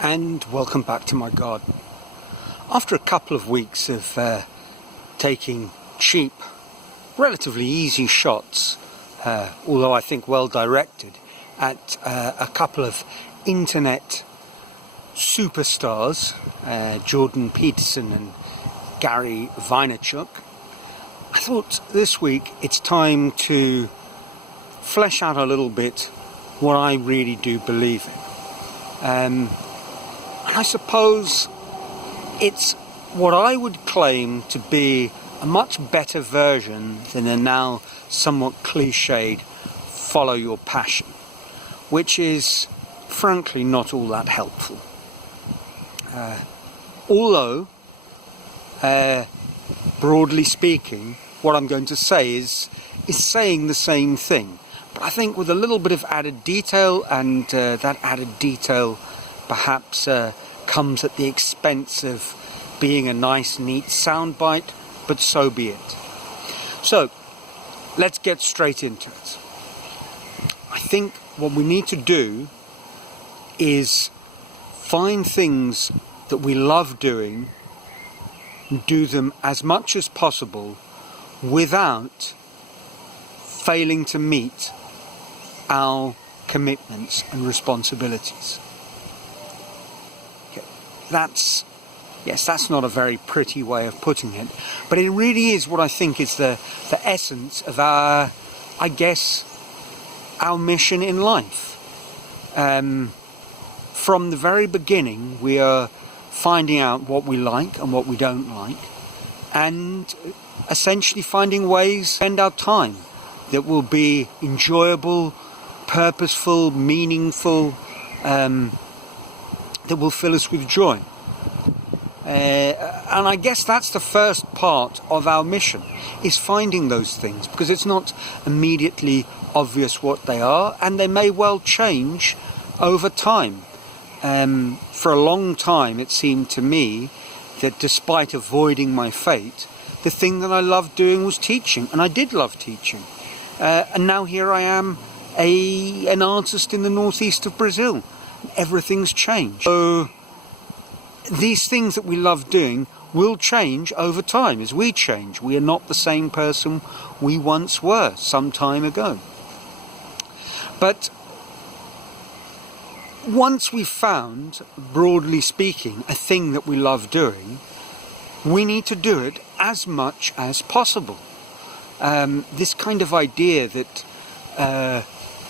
And welcome back to my garden. After a couple of weeks of taking cheap, relatively easy shots, although I think well directed, at a couple of internet superstars, Jordan Peterson and Gary Vaynerchuk, I thought this week it's time to flesh out a little bit what I really do believe in. And I suppose it's what I would claim to be a much better version than a now somewhat cliched follow your passion, which is frankly not all that helpful. Although, broadly speaking, what I'm going to say is saying the same thing, but I think with a little bit of added detail, and that added detail perhaps comes at the expense of being a nice, neat soundbite, but so be it. So, let's get straight into it. I think what we need to do is find things that we love doing and do them as much as possible without failing to meet our commitments and responsibilities. That's not a very pretty way of putting it, but it really is what I think is the essence of our mission in life. From the very beginning, we are finding out what we like and what we don't like, and essentially finding ways to spend our time that will be enjoyable, purposeful, meaningful, that will fill us with joy. And I guess that's the first part of our mission, is finding those things, because it's not immediately obvious what they are, and they may well change over time. For a long time it seemed to me that despite avoiding my fate, the thing that I loved doing was teaching, and I did love teaching. And now here I am, an artist in the northeast of Brazil. Everything's changed. So these things that we love doing will change over time as we change. We are not the same person we once were some time ago. But once we've found, broadly speaking, a thing that we love doing, we need to do it as much as possible. This kind of idea that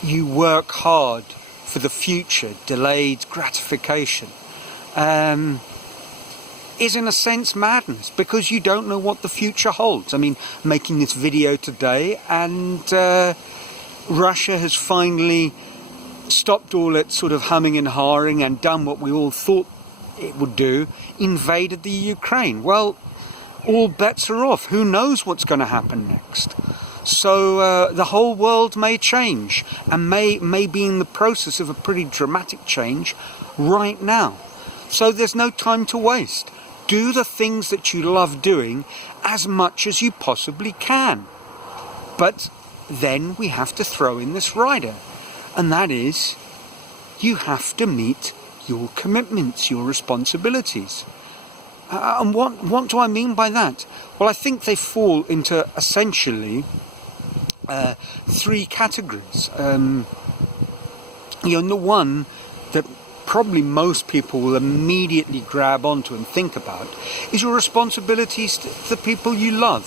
you work hard for the future, delayed gratification, is in a sense madness, because you don't know what the future holds. I mean, making this video today, and Russia has finally stopped all its sort of humming and hawing and done what we all thought it would do, invaded the Ukraine. Well, all bets are off. Who knows what's going to happen next? So the whole world may change, and may be in the process of a pretty dramatic change right now. So there's no time to waste. Do the things that you love doing as much as you possibly can. But then we have to throw in this rider, and that is, you have to meet your commitments, your responsibilities. And what do I mean by that? Well, I think they fall into essentially three categories. And the one that probably most people will immediately grab onto and think about is your responsibilities to the people you love.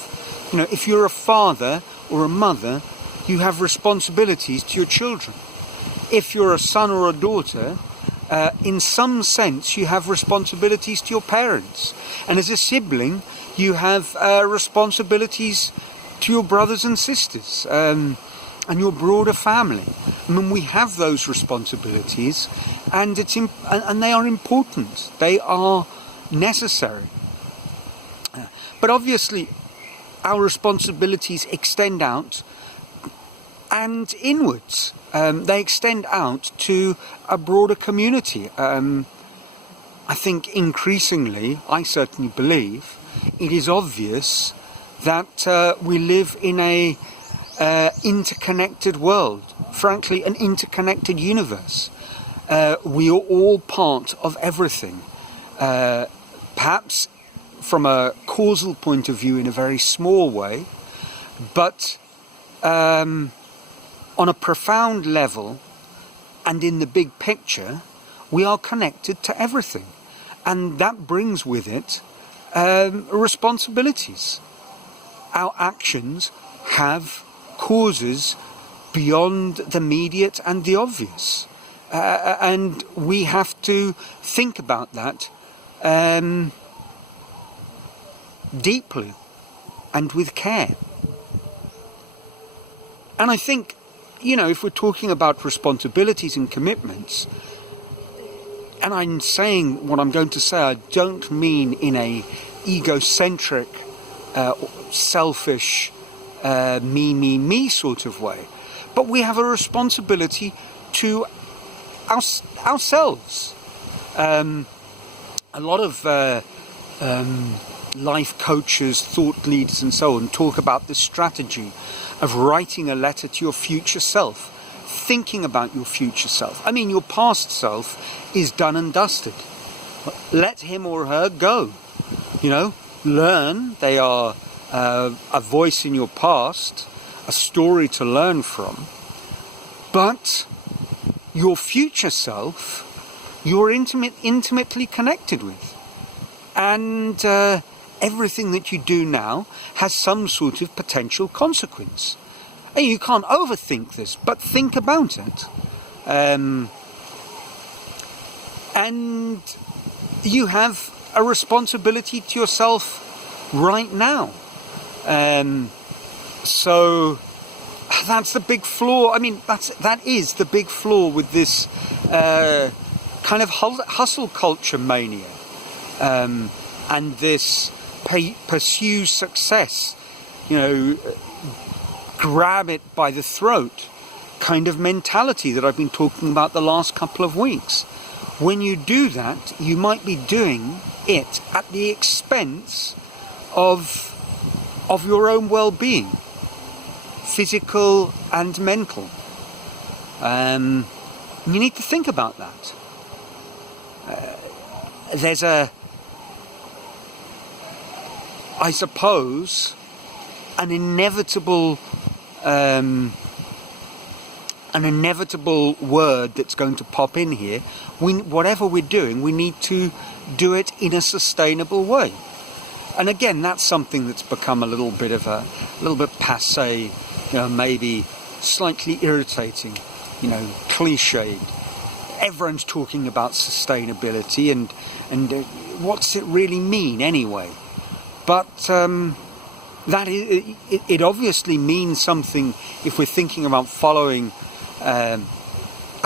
If you're a father or a mother, you have responsibilities to your children. If you're a son or a daughter, in some sense you have responsibilities to your parents. And as a sibling, you have responsibilities to your brothers and sisters, and your broader family. I mean, we have those responsibilities, and and they are important. They are necessary. But obviously, our responsibilities extend out and inwards. They extend out to a broader community. I think increasingly, I certainly believe, it is obvious that we live in a interconnected world, frankly an interconnected universe. we are all part of everything. Perhaps from a causal point of view in a very small way, but on a profound level and in the big picture, we are connected to everything. And that brings with it responsibilities. Our actions have causes beyond the immediate and the obvious. And we have to think about that deeply and with care. And I think, if we're talking about responsibilities and commitments, and I'm saying what I'm going to say, I don't mean in a egocentric, selfish, me sort of way, but we have a responsibility to ourselves. A lot of life coaches, thought leaders and so on talk about this strategy of writing a letter to your future self, thinking about your future self. I mean, your past self is done and dusted. Let him or her go. Learn. They are a voice in your past, a story to learn from. But your future self, you're intimately connected with. And everything that you do now has some sort of potential consequence. And you can't overthink this, but think about it. And you have a responsibility to yourself right now. So that's the big flaw. I mean, that is the big flaw with this kind of hustle culture mania, and this pursue success, grab it by the throat kind of mentality that I've been talking about the last couple of weeks. When you do that, you might be doing it at the expense of your own well-being, physical and mental. You need to think about that. There's I suppose, an inevitable word that's going to pop in here. Whatever we're doing, we need to do it in a sustainable way. And again, that's something that's become a little bit passé, maybe slightly irritating, cliched. Everyone's talking about sustainability and what's it really mean anyway? But that it obviously means something if we're thinking about following a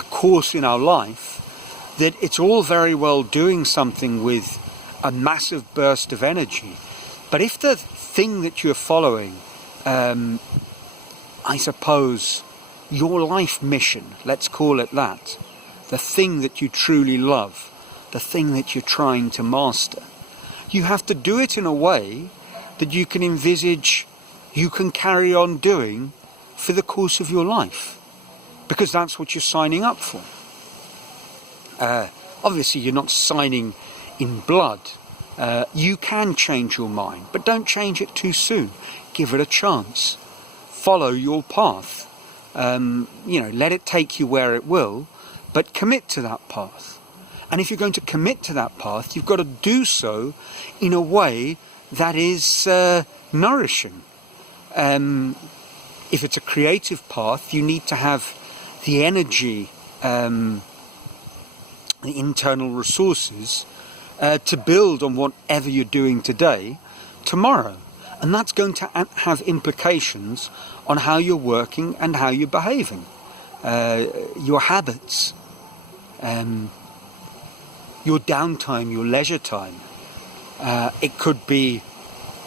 course in our life, that it's all very well doing something with a massive burst of energy. But if the thing that you're following, I suppose, your life mission, let's call it that, the thing that you truly love, the thing that you're trying to master, you have to do it in a way that you can envisage you can carry on doing for the course of your life, because that's what you're signing up for. Obviously, you're not signing in blood. You can change your mind, but don't change it too soon. Give it a chance. Follow your path. Let it take you where it will, but commit to that path. And if you're going to commit to that path, you've got to do so in a way that is nourishing. If it's a creative path, you need to have the energy, the internal resources to build on whatever you're doing today, tomorrow. And that's going to have implications on how you're working and how you're behaving, your habits, your downtime, your leisure time. It could be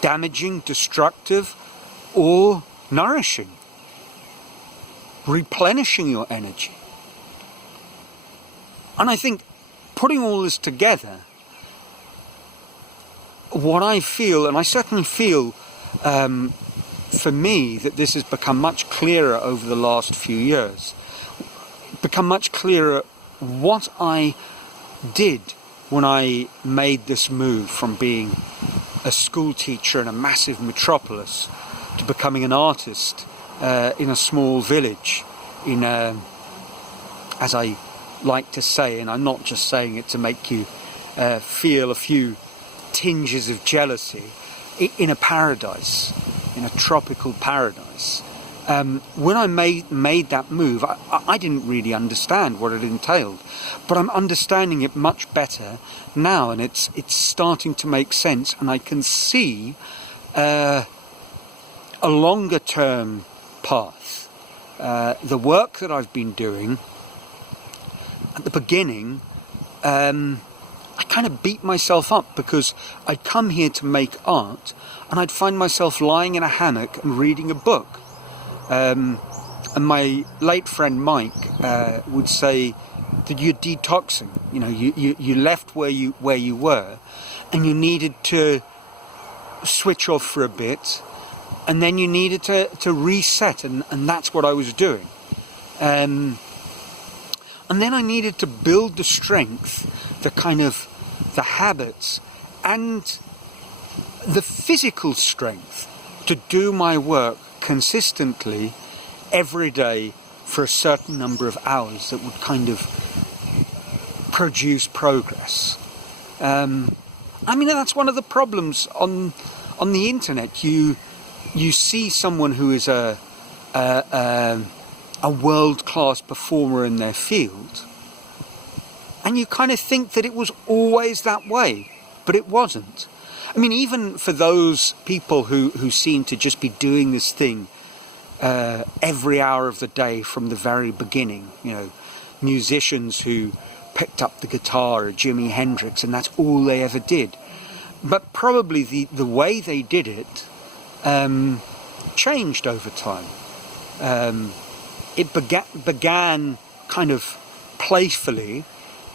damaging, destructive, or nourishing, replenishing your energy. And I think putting all this together, what I feel, and I certainly feel for me that this has become much clearer over the last few years, become much clearer what I did when I made this move from being a school teacher in a massive metropolis to becoming an artist in a small village in as I like to say, and I'm not just saying it to make you feel a few tinges of jealousy, in a paradise, in a tropical paradise. When I made that move, I didn't really understand what it entailed, but I'm understanding it much better now, and it's starting to make sense, and I can see a longer term path. The work that I've been doing at the beginning, I kind of beat myself up because I'd come here to make art and I'd find myself lying in a hammock and reading a book. And my late friend Mike would say that you're detoxing. You know, you left where you were, and you needed to switch off for a bit, and then you needed to reset, and that's what I was doing. And then I needed to build the strength, the habits, and the physical strength to do my work consistently every day for a certain number of hours that would kind of produce progress. I mean, that's one of the problems on the internet. You see someone who is a world-class performer in their field, and you kind of think that it was always that way, but it wasn't. I mean, even for those people who seem to just be doing this thing every hour of the day from the very beginning, you know, musicians who picked up the guitar or Jimi Hendrix, and that's all they ever did. But probably the way they did it changed over time. It began kind of playfully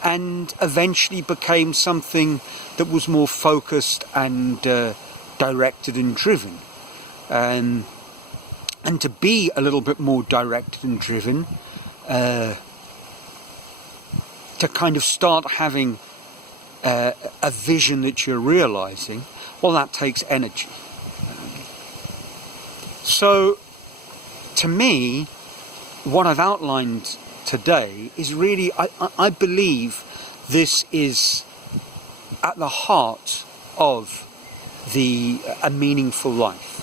and eventually became something that was more focused and directed and driven. And to be a little bit more directed and driven, to kind of start having a vision that you're realizing, well, that takes energy. So, to me, what I've outlined today is really, I believe this is at the heart of a meaningful life.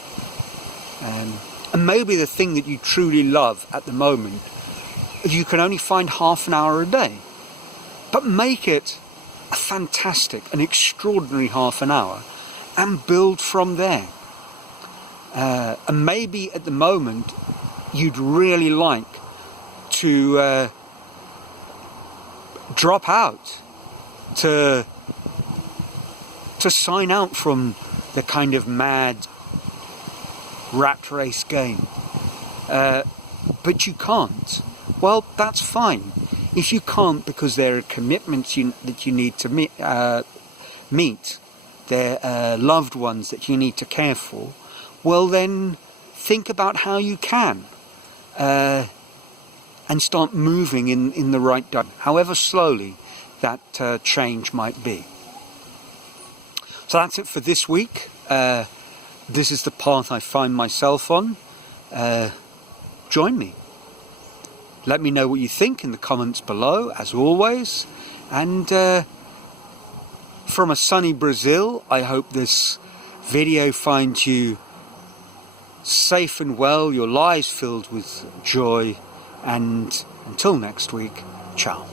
And maybe the thing that you truly love at the moment, you can only find half an hour a day. But make it a fantastic, an extraordinary half an hour, and build from there. And maybe at the moment, you'd really like to drop out, to sign out from the kind of mad rat race game, but you can't. Well, that's fine. If you can't because there are commitments that you need to meet, there are loved ones that you need to care for, well then think about how you can and start moving in the right direction, however slowly that change might be. So that's it for this week. This is the path I find myself on. Join me. Let me know what you think in the comments below, as always. And from a sunny Brazil, I hope this video finds you safe and well, your lives filled with joy. And until next week, ciao.